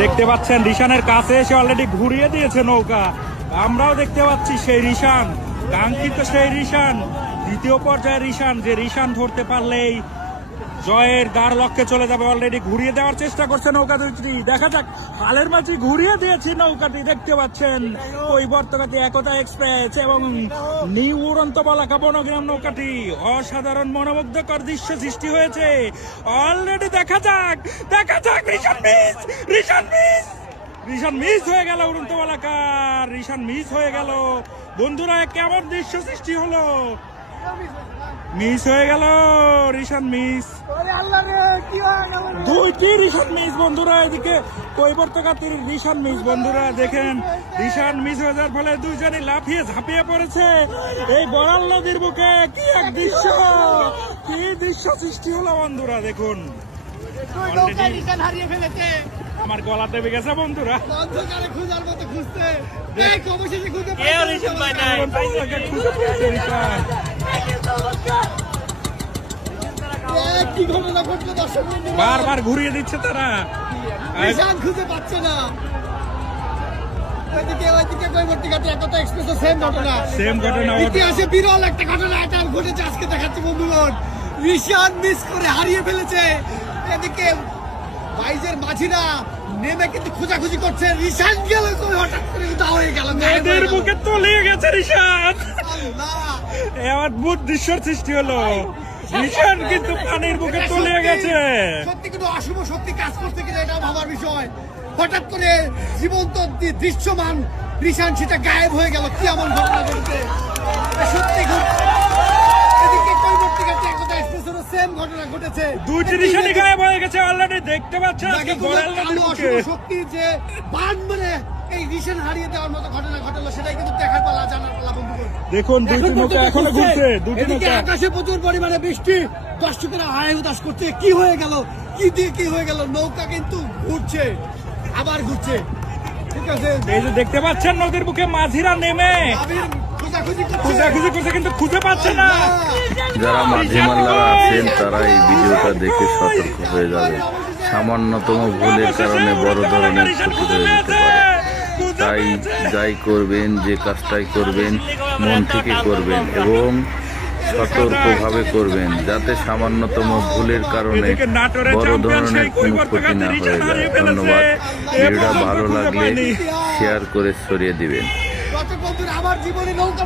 দেখতে পাচ্ছেন রিশানের কাছে এসে অলরেডি ঘুরিয়ে দিয়েছে নৌকা। আমরাও দেখতে পাচ্ছি সেই রিশান, কাঙ্ক্ষিত সেই রিশান, দ্বিতীয় পর্যায়ের রিশান, যে রিশান ধরতে পারলেই জয়ের দ্বার লক্ষ্যে চলে যাবে। অলরেডি ঘুরিয়ে দেওয়ার চেষ্টা করছে নৌকা দুইটি, দেখা যাক। হালের মাঝে ঘুরিয়ে দিয়েছে নৌকাটি, দেখতে পাচ্ছেন পরিবর্তকাটি একতা এক্সপ্রেস এবং নিউ উড়ন্ত বলাকা বনগ্রাম নৌকাটি। অসাধারণ মনোমুগ্ধকর দৃশ্য সৃষ্টি হয়েছে অলরেডি। দেখা যাক রিশান মিস, রিশান মিস হয়ে গেল উড়ন্ত বলাকার, রিশান মিস হয়ে গেল। বন্ধুরা কেমন দৃশ্য সৃষ্টি হলো, মিস হয়ে গেল রিশান মিস, দুইটি রিশান মিস বন্ধুরা। এদিকে কৈবর্তকাতির রিশান মিস বন্ধুরা, দেখেন রিশান মিস হয়ে যাওয়ার ফলে দুইজনই লাফিয়ে ঝাঁপিয়ে পড়েছে এই বড়াল নদীর বুকে। কি এক দৃশ্য, কি দৃশ্য সৃষ্টি হলো বন্ধুরা, দেখুন। আমার গলা দেবে গেছে বন্ধুরা, বারবার ঘুরিয়ে দিচ্ছে তারা, খুঁজে পাচ্ছে না। সেম ঘটনা ইতিহাসে বিরল একটা ঘটনা এটা ঘটেছে আজকে, দেখাচ্ছে বন্ধুগণ। রিশান মিস করে হারিয়ে ফেলেছে। এদিকে বাইজের মাঝিরা নেমে কিন্তু খোঁজাখুঁজি করছে, রিশান গেল হঠাৎ করে উধাও হয়ে গেল, নদীর বুকে তলিয়ে গেছে রিশান। অদ্ভুত দৃশ্যের সৃষ্টি হলো, রিশান কিন্তু পানির বুকে তলিয়ে গেছে। সত্যি কিন্তু অশুভ সত্যি কাজ করছে কিনা এটা ভাবার বিষয়। হঠাৎ করে জীবন্ত দৃশ্যমান রিশান সেটা গায়েব হয়ে গেল, কি এমন ঘটনা ঘটেছে সত্যি। সেম ঘটনা ঘটেছে, দুইটি রিশানই গায়েব হয়ে গেছে অলরেডি, দেখতে পাচ্ছেন শক্তির যে বান মানে এই রিশান হারিয়ে দেওয়ার মতো ঘটনা ঘটলো, সেটাই কিন্তু দেখার পালা, জানার পালা বন্ধুগণ। দেখুন দুইটি নৌকা এখনো ঘুরছে, দুইটি নৌকা। আকাশে প্রচুর পরিমাণে বৃষ্টি, দর্শকেরা হায় উদাস করছে, কি হয়ে গেল, কি হয়ে গেল। নৌকা কিন্তু ঘুরছে, আবার ঘুরছে, ঠিক আছে। এই যে দেখতে পাচ্ছেন নদীর বুকে মাঝিরা নেমে খোঁজাখুঁজি করছে কিন্তু খুঁজে পাচ্ছে না। যারা মাঝি মাল্লারা আছেন তারা এই ভিডিওটা দেখে সতর্ক হয়ে যাবে। সামান্যতম ভুলের কারণে বড় ধরনের ক্ষতি হয়ে যেতে পারে। তাই যাই করবেন, যে কাজটাই করবেন মন থেকে করবেন এবং সতর্কভাবে করবেন, যাতে সামান্যতম ভুলের কারণে বড় ধরনের কোনো ক্ষতি না হয়ে যায়। ধন্যবাদ। ভিডিওটা ভালো লাগলে শেয়ার করে ছড়িয়ে দিবেন। আমার জীবনে নৌকা